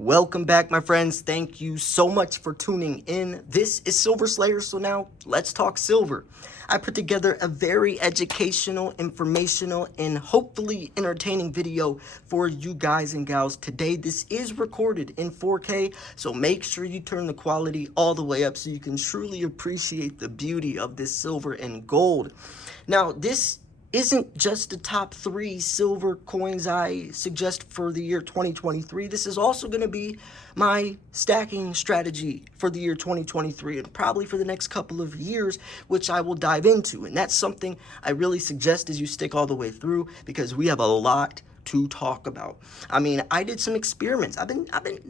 Welcome back, my friends. Thank you so much for tuning in. This is Silver Slayer, so now let's talk silver. I put together a very educational, informational, and hopefully entertaining video for you guys and gals today. This is recorded in 4K, so make sure you turn the quality all the way up so you can truly appreciate the beauty of this silver and gold. Now, this isn't just the top 3 silver coins I suggest for the year 2023. This is also going to be my stacking strategy for the year 2023 and probably for the next couple of years, which I will dive into. And that's something I really suggest as you stick all the way through, because we have a lot to talk about. I mean, I did some experiments. I've been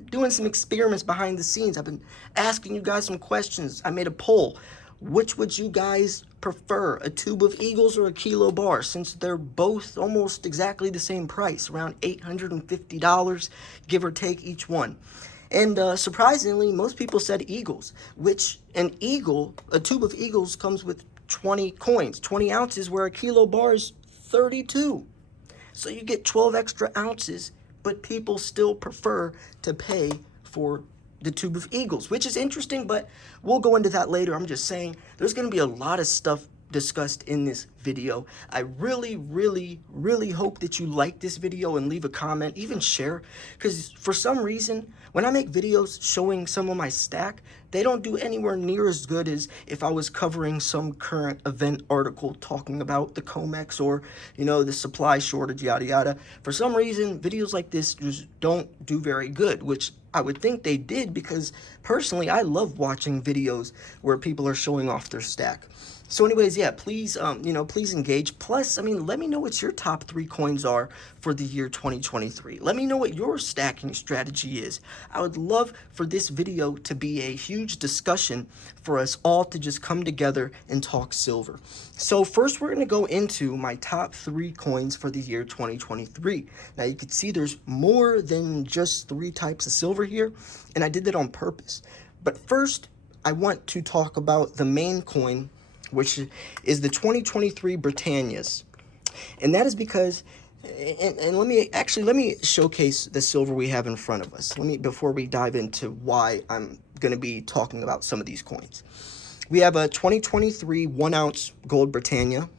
doing some experiments behind the scenes. I've been asking you guys some questions. I made a poll. Which would you guys prefer, a tube of Eagles or a kilo bar, since they're both almost exactly the same price, around $850, give or take each one? And surprisingly, most people said Eagles, which a tube of Eagles comes with 20 coins, 20 ounces, where a kilo bar is 32. So you get 12 extra ounces, but people still prefer to pay for the tube of Eagles, which is interesting, but we'll go into that later. I'm just saying there's going to be a lot of stuff discussed in this video. I really hope that you like this video and leave a comment, even share, because for some reason when I make videos showing some of my stack, they don't do anywhere near as good as if I was covering some current event article talking about the COMEX or, you know, the supply shortage, yada yada. For some reason, videos like this just don't do very good, which I would think they did, because personally I love watching videos where people are showing off their stack. So anyways, yeah, please, please engage. Plus, I mean, let me know what your top 3 coins are for the year 2023. Let me know what your stacking strategy is. I would love for this video to be a huge discussion for us all to just come together and talk silver. So first, we're going to go into my top 3 coins for the year 2023. Now, you can see there's more than just 3 types of silver here, and I did that on purpose. But first, I want to talk about the main coin, which is the 2023 Britannias. And that is because, and let me showcase the silver we have in front of us. Before we dive into why I'm going to be talking about some of these coins. We have a 2023 1 ounce gold Britannia.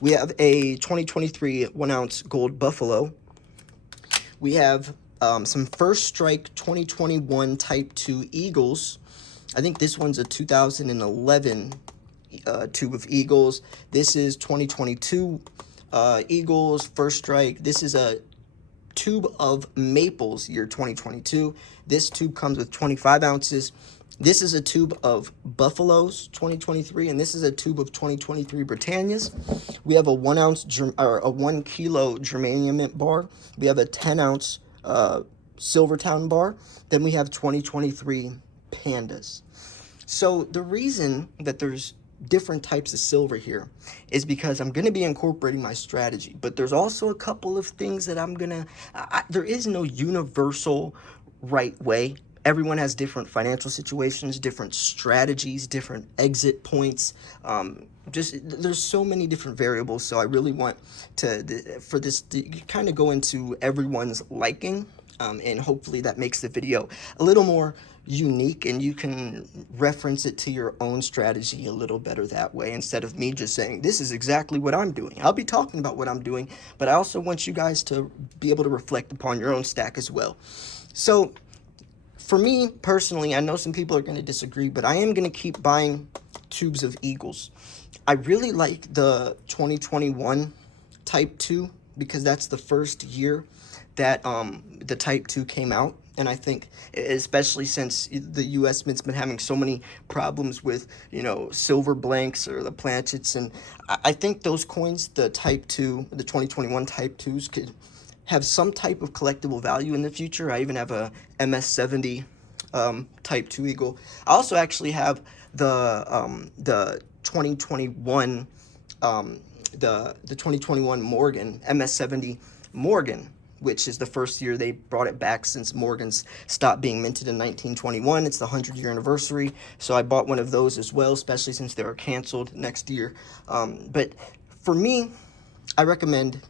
We have a 2023 1 ounce gold Buffalo. We have some First Strike 2021 Type 2 Eagles. I think this one's a 2011 tube of Eagles. This is 2022 Eagles First Strike. This is a tube of Maples year 2022. This tube comes with 25 ounces. This is a tube of Buffaloes 2023, and this is a tube of 2023 Britannias. We have a 1 ounce or a 1 kilo germanium mint bar. We have a 10 ounce Silvertown bar. Then we have 2023 Pandas. So the reason that there's different types of silver here is because I'm going to be incorporating my strategy, but there's also a couple of things that there is no universal right way. Everyone has different financial situations, different strategies, different exit points. There's so many different variables. So I really want for this to kind of go into everyone's liking, and hopefully that makes the video a little more unique, and you can reference it to your own strategy a little better that way, instead of me just saying this is exactly what I'm doing. I'll be talking about what I'm doing, but I also want you guys to be able to reflect upon your own stack as well. So for me personally, I know some people are going to disagree, but I am going to keep buying tubes of Eagles. I really like the 2021 Type 2 because that's the first year that the Type 2 came out. And I think, especially since the U.S. Mint's been having so many problems with, silver blanks or the planchets, and I think those coins, the Type 2, the 2021 Type 2s, could have some type of collectible value in the future. I even have a MS70 Type 2 Eagle. I also actually have the 2021 the 2021 Morgan, MS70 Morgan, which is the first year they brought it back since Morgans stopped being minted in 1921. It's the 100-year anniversary, so I bought one of those as well, especially since they are canceled next year. But for me, I recommend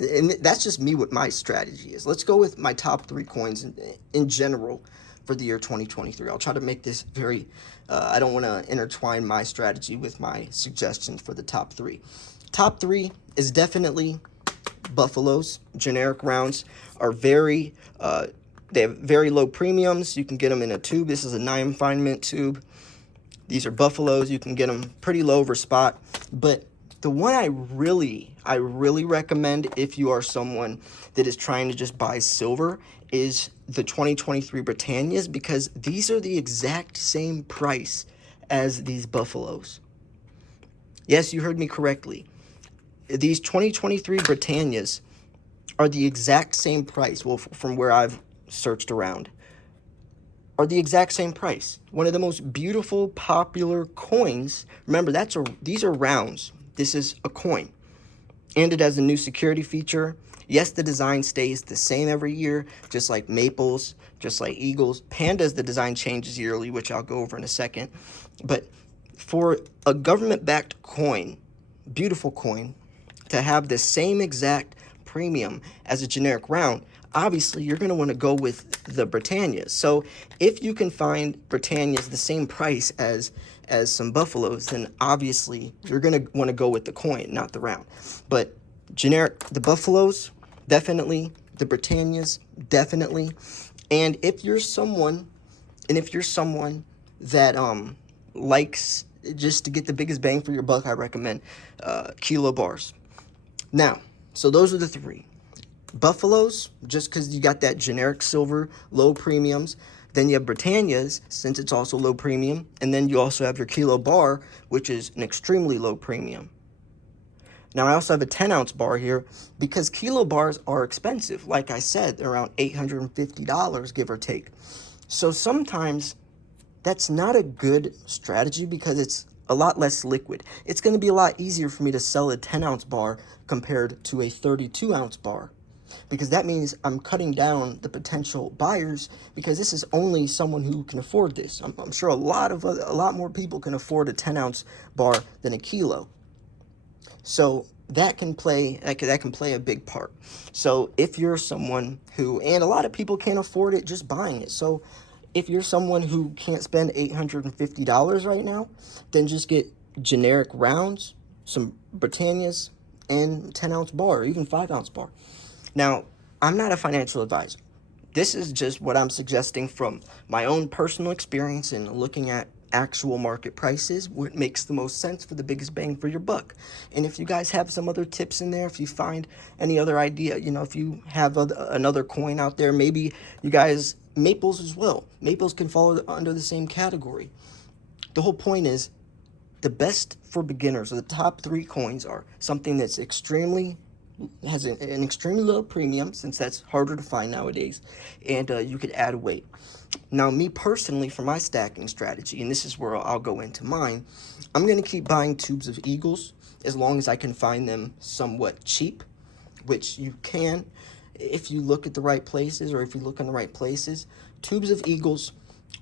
and that's just me what my strategy is. Let's go with my top 3 coins in general for the year 2023. I'll try to make this very, I don't want to intertwine my strategy with my suggestions for the top 3. Top 3 is definitely buffaloes. Generic rounds are very, they have very low premiums. You can get them in a tube. This is a 9 fine mint tube. These are buffaloes. You can get them pretty low over spot. But the one I really recommend if you are someone that is trying to just buy silver is the 2023 Britannias, because these are the exact same price as these buffaloes. Yes, you heard me correctly. These 2023 Britannias are the exact same price. Well, from where I've searched around, are the exact same price. One of the most beautiful, popular coins. Remember, these are rounds. This is a coin. And it has a new security feature. Yes, the design stays the same every year, just like maples, just like eagles. Pandas, the design changes yearly, which I'll go over in a second. But for a government-backed coin, beautiful coin, to have the same exact premium as a generic round, obviously you're going to want to go with the Britannias. So if you can find Britannias the same price as some buffaloes, then obviously you're going to want to go with the coin, not the round. But generic, the buffaloes, definitely. The Britannias, definitely. And if you're someone that likes just to get the biggest bang for your buck, I recommend kilo bars. Now, so those are the 3. Buffaloes, just because you got that generic silver, low premiums. Then you have Britannias, since it's also low premium. And then you also have your kilo bar, which is an extremely low premium. Now, I also have a 10-ounce bar here because kilo bars are expensive. Like I said, they're around $850, give or take. So sometimes that's not a good strategy because it's a lot less liquid. It's going to be a lot easier for me to sell a 10-ounce bar compared to a 32-ounce bar, because that means I'm cutting down the potential buyers, because this is only someone who can afford this. I'm sure a lot more people can afford a 10-ounce bar than a kilo. So that can play a big part. So if you're someone who, and a lot of people can't afford it just buying it. So if you're someone who can't spend $850 right now, then just get generic rounds, some Britannias, and 10-ounce bar, or even 5-ounce bar. Now, I'm not a financial advisor. This is just what I'm suggesting from my own personal experience and looking at actual market prices, what makes the most sense for the biggest bang for your buck. And if you guys have some other tips in there, if you find any other idea, if you have another coin out there, maybe you guys, maples as well. Maples can fall under the same category. The whole point is the best for beginners, or the top 3 coins, are something that's has an extremely low premium, since that's harder to find nowadays, and you could add weight. Now, me personally, for my stacking strategy, and this is where I'll go into mine, I'm going to keep buying tubes of eagles as long as I can find them somewhat cheap, which you can if you look at the right places, or if you look in the right places. Tubes of eagles,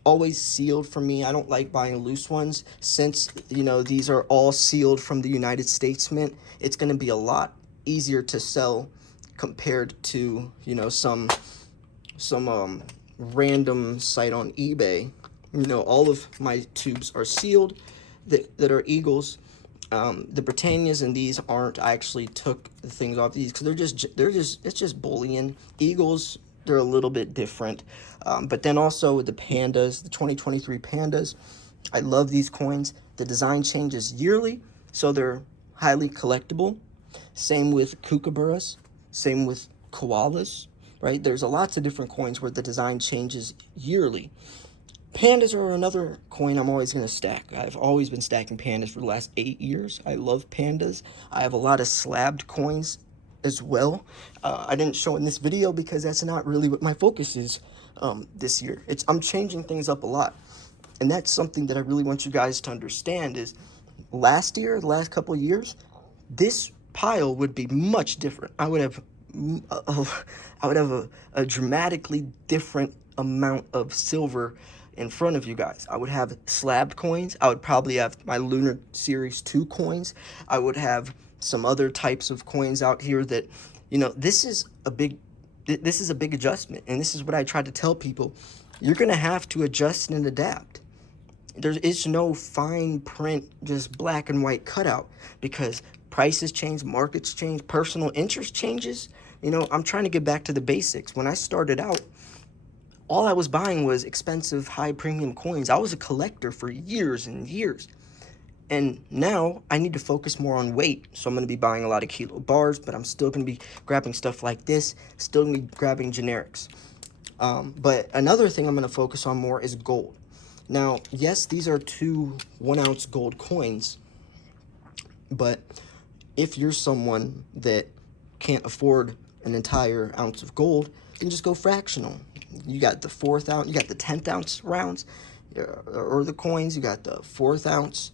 always sealed for me. I don't like buying loose ones, since these are all sealed from the United States Mint. It's going to be a lot easier to sell compared to some random site on eBay. All of my tubes are sealed that are eagles. The Britannias and these aren't. I actually took the things off these because it's just bullion. Eagles, they're a little bit different. But then also with the pandas, the 2023 pandas, I love these coins. The design changes yearly, so they're highly collectible. Same with kookaburras, same with koalas, right? There's lots of different coins where the design changes yearly. Pandas are another coin I'm always going to stack. I've always been stacking pandas for the last 8 years. I love pandas. I have a lot of slabbed coins as well. I didn't show in this video because that's not really what my focus is this year. I'm changing things up a lot. And that's something that I really want you guys to understand is the last couple of years, this pile would be much different. I would have a dramatically different amount of silver in front of you guys. I would have slabbed coins. I would probably have my Lunar Series 2 coins. I would have some other types of coins out here that This is a big adjustment, and this is what I try to tell people. You're going to have to adjust and adapt. There is no fine print, just black and white cutout, because prices change, markets change, personal interest changes. I'm trying to get back to the basics. When I started out, all I was buying was expensive, high premium coins. I was a collector for years and years. And now I need to focus more on weight. So I'm going to be buying a lot of kilo bars, but I'm still going to be grabbing stuff like this, still going to be grabbing generics. But another thing I'm going to focus on more is gold. Now, yes, these are 2 1-ounce gold coins, but if you're someone that can't afford an entire ounce of gold, then just go fractional. You got the 4th ounce, you got the 10th ounce rounds, or the coins, you got the 4th ounce,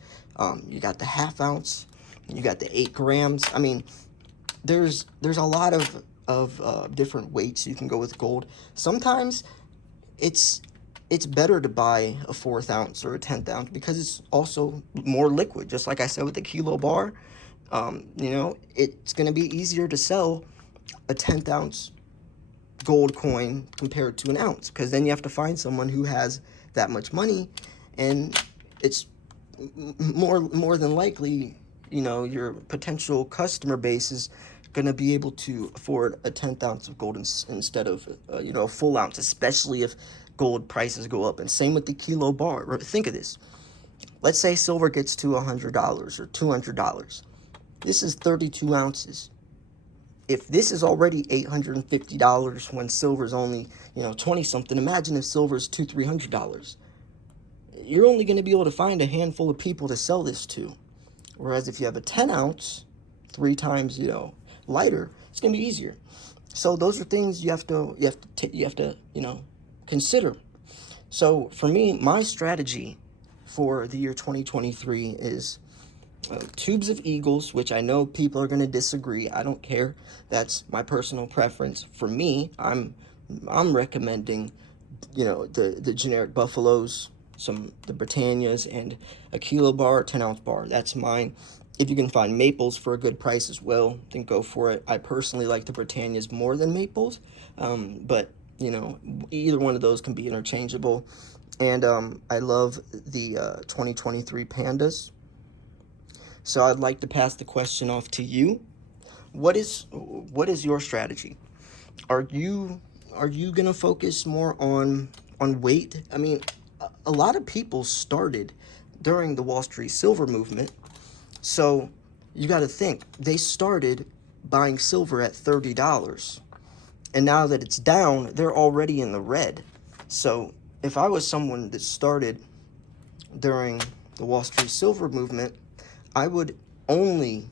you got the 1/2 ounce, you got the 8 grams. I mean, there's a lot of different weights you can go with gold. Sometimes it's better to buy a 4th ounce or a 10th ounce because it's also more liquid. Just like I said with the kilo bar, it's going to be easier to sell a 10th ounce gold coin compared to an ounce, because then you have to find someone who has that much money, and it's more than likely, your potential customer base is going to be able to afford a 10th ounce of gold instead of a full ounce, especially if gold prices go up. And same with the kilo bar. Think of this. Let's say silver gets to $100 or $200. This is 32 ounces. If this is already $850 when silver's only, 20 something, imagine if silver's $200-$300. You're only going to be able to find a handful of people to sell this to. Whereas if you have a 10 ounce, 3 times, lighter, it's going to be easier. So those are things you have to consider. So for me, my strategy for the year 2023 is tubes of eagles, which I know people are going to disagree. I don't care. That's my personal preference. For me, I'm recommending, the generic buffaloes, the Britannias, and a kilo bar, 10 ounce bar. That's mine. If you can find maples for a good price as well, then go for it. I personally like the Britannias more than maples, but either one of those can be interchangeable. And I love the 2023 pandas. So I'd like to pass the question off to you. What is your strategy? Are you gonna focus more on weight? I mean, a lot of people started during the Wall Street silver movement. So you got to think, they started buying silver at $30. And now that it's down, they're already in the red. So if I was someone that started during the Wall Street silver movement, I would only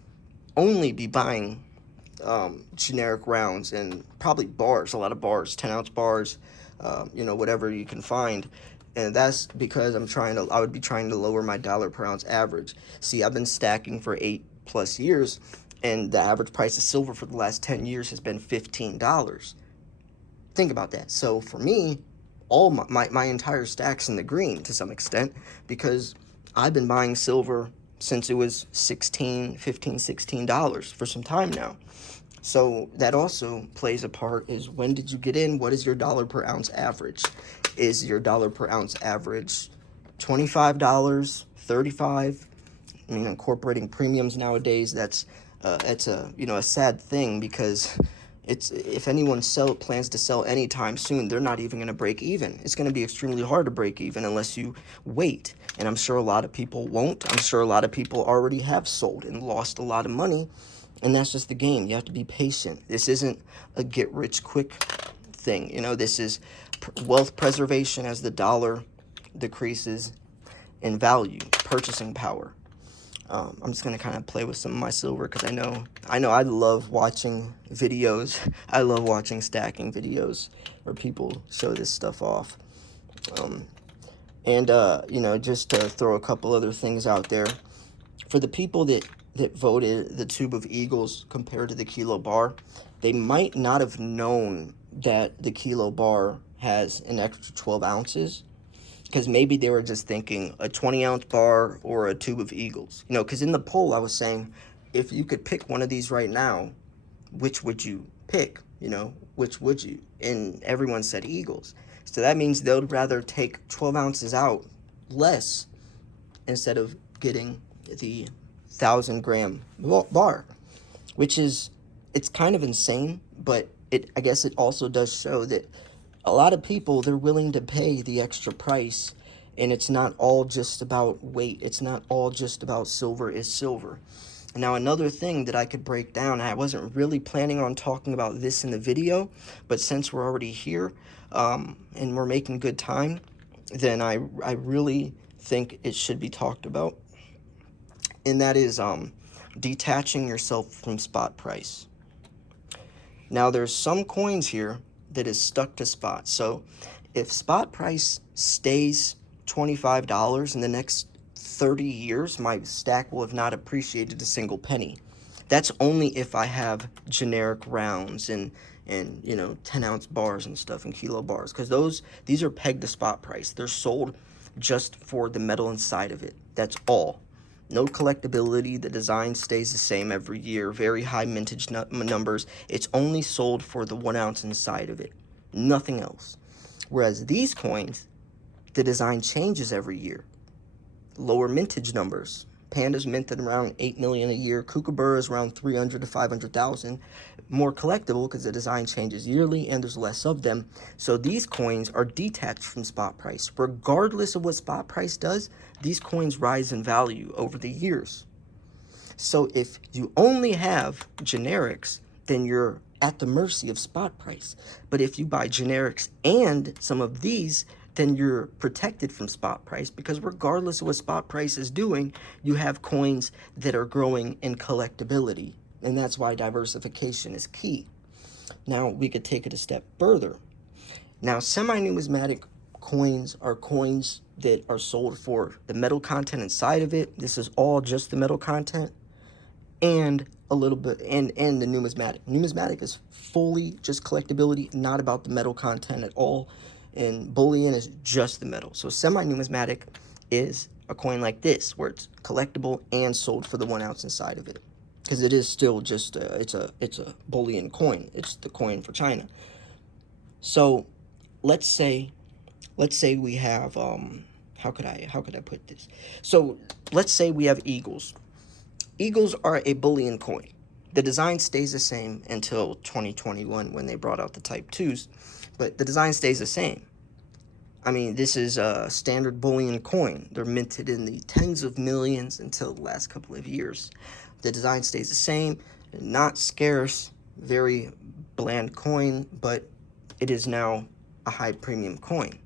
be buying generic rounds and probably bars, a lot of bars, 10 ounce bars, whatever you can find. And that's because I would be trying to lower my dollar per ounce average. See, I've been stacking for 8+ years, and the average price of silver for the last 10 years has been $15. Think about that. So for me, all my entire stack's in the green to some extent, because I've been buying silver since it was $16 for some time now. So that also plays a part, is when did you get in? What is your dollar per ounce average? Is your dollar per ounce average $25, $35? I mean, incorporating premiums nowadays, that's a sad thing, because if anyone plans to sell anytime soon, they're not even going to break even. It's going to be extremely hard to break even unless you wait. And I'm sure a lot of people won't. I'm sure a lot of people already have sold and lost a lot of money. And that's just the game. You have to be patient. This isn't a get-rich-quick thing. This is wealth preservation as the dollar decreases in value, purchasing power. I'm just going to kind of play with some of my silver, because I know I love watching videos. I love watching stacking videos where people show this stuff off. Just to throw a couple other things out there. For the people that voted the tube of eagles compared to the kilo bar, they might not have known that the kilo bar has an extra 12 ounces, because maybe they were just thinking a 20 ounce bar or a tube of eagles. Because in the poll I was saying, if you could pick one of these right now, which would you pick, you know, which would you? And everyone said Eagles. So that means they'd rather take 12 ounces out less instead of getting the 1,000-gram bar, which is, it's kind of insane, but I guess it also does show that a lot of people, they're willing to pay the extra price, and it's not all just about weight. It's not all just about silver is silver. Now, another thing that I could break down, I wasn't really planning on talking about this in the video, but since we're already here and we're making good time, then I really think it should be talked about. And that is detaching yourself from spot price. Now, there's some coins here that is stuck to spot. So if spot price stays $25 in the next 30 years, my stack will have not appreciated a single penny. That's only if I have generic rounds and you know, 10-ounce bars and stuff and kilo bars, because these are pegged to spot price. They're sold just for the metal inside of it. That's all. No collectability. The design stays the same every year. Very high mintage numbers. It's only sold for the 1 ounce inside of it. Nothing else. Whereas these coins, the design changes every year. Lower mintage numbers. Panda's minted around 8 million a year. Kookaburra is around 300 to 500,000. More collectible because the design changes yearly and there's less of them. So these coins are detached from spot price. Regardless of what spot price does, these coins rise in value over the years. So if you only have generics, then you're at the mercy of spot price. But if you buy generics and some of these, then you're protected from spot price, because regardless of what spot price is doing, you have coins that are growing in collectability. And that's why diversification is key. Now, we could take it a step further. Now, semi-numismatic coins are coins that are sold for the metal content inside of it. This is all just the metal content and a little bit, and the numismatic. Numismatic is fully just collectability, not about the metal content at all. And bullion is just the metal. So semi-numismatic is a coin like this, where it's collectible and sold for the 1 ounce inside of it, because it is still just it's a bullion coin. It's the coin for China. So let's say we have how could I put this? So let's say we have Eagles. Eagles are a bullion coin. The design stays the same until 2021 when they brought out the Type 2s. But the design stays the same. I mean, this is a standard bullion coin. They're minted in the tens of millions until the last couple of years. The design stays the same, not scarce, very bland coin, but it is now a high premium coin.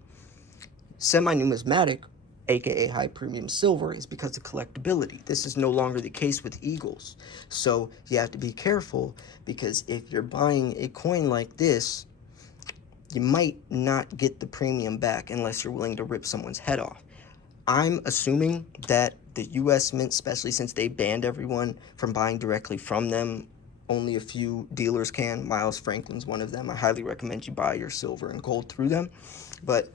Semi-numismatic, aka high premium silver, is because of collectability. This is no longer the case with Eagles. So you have to be careful, because if you're buying a coin like this, you might not get the premium back unless you're willing to rip someone's head off. I'm assuming that the US Mint, especially since they banned everyone from buying directly from them, only a few dealers can. Miles Franklin's one of them. I highly recommend you buy your silver and gold through them. But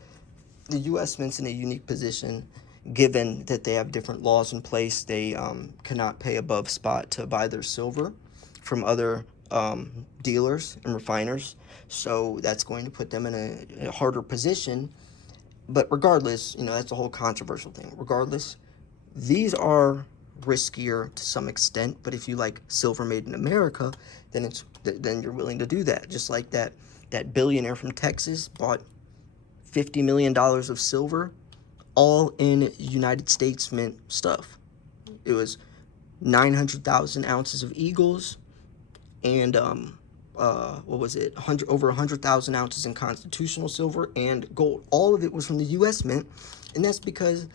the US Mint's in a unique position, given that they have different laws in place. They cannot pay above spot to buy their silver from other dealers and refiners, so that's going to put them in a harder position. But regardless, you know, that's a whole controversial thing. Regardless, these are riskier to some extent, but if you like silver made in America, then you're willing to do that. Just like that billionaire from Texas bought $50 million of silver, all in United States Mint stuff. It was 900,000 ounces of Eagles, and what was it, over 100,000 ounces in constitutional silver and gold. All of it was from the US Mint, and that's because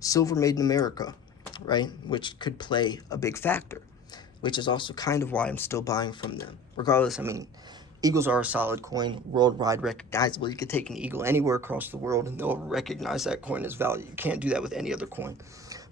silver made in America, right, which could play a big factor, which is also kind of why I'm still buying from them. Regardless, I mean, Eagles are a solid coin, worldwide recognizable. You could take an eagle anywhere across the world and they'll recognize that coin as value. You can't do that with any other coin.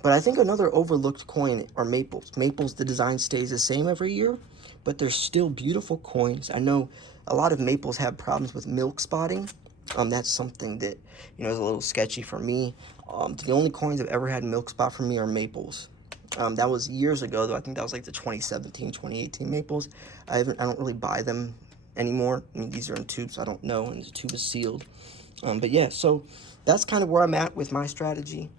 But I think another overlooked coin are maples. Maples, the design stays the same every year, but they're still beautiful coins. I know a lot of maples have problems with milk spotting. That's something that, you know, is a little sketchy for me. The only coins I've ever had milk spot for me are maples. That was years ago, though. I think that was like the 2017, 2018 maples. I don't really buy them anymore. I mean, these are in tubes, so I don't know, and the tube is sealed. But yeah, so that's kind of where I'm at with my strategy.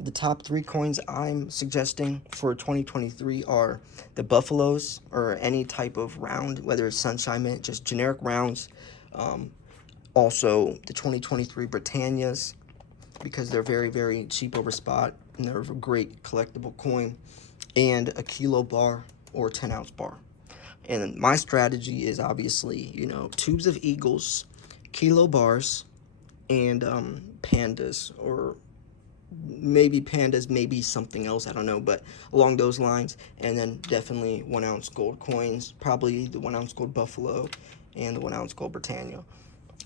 The top 3 coins I'm suggesting for 2023 are the Buffaloes, or any type of round, whether it's Sunshine Mint, just generic rounds. Also, the 2023 Britannias, because they're very, very cheap over spot, and they're a great collectible coin, and a kilo bar or 10-ounce bar. And my strategy is obviously, you know, tubes of Eagles, kilo bars, and pandas, or maybe pandas, maybe something else, I don't know, but along those lines. And then definitely 1-ounce gold coins, probably the 1-ounce gold Buffalo and the 1-ounce gold Britannia.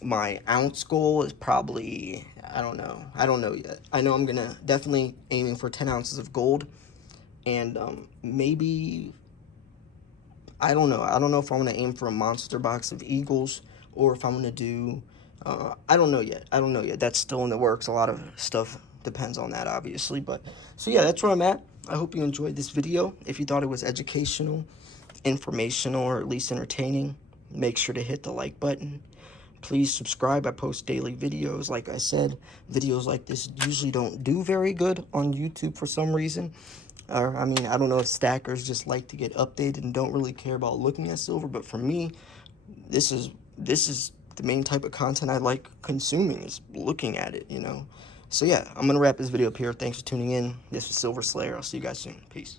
My ounce goal is probably, I don't know yet. I know I'm gonna definitely aiming for 10 ounces of gold, and maybe, I don't know if I'm gonna aim for a monster box of Eagles, or if I'm gonna do, I don't know yet. That's still in the works. A lot of stuff depends on that, obviously. But so yeah, that's where I'm at. I hope you enjoyed this video. If you thought it was educational, informational, or at least entertaining, make sure to hit the like button. Please subscribe. I post daily videos. Like I said, videos like this usually don't do very good on YouTube for some reason. I mean, I don't know if stackers just like to get updated and don't really care about looking at silver, but for me, this is the main type of content I like consuming, is looking at it, you know. So yeah, I'm gonna wrap this video up here. Thanks for tuning in. This was Silver Slayer. I'll see you guys soon. Peace.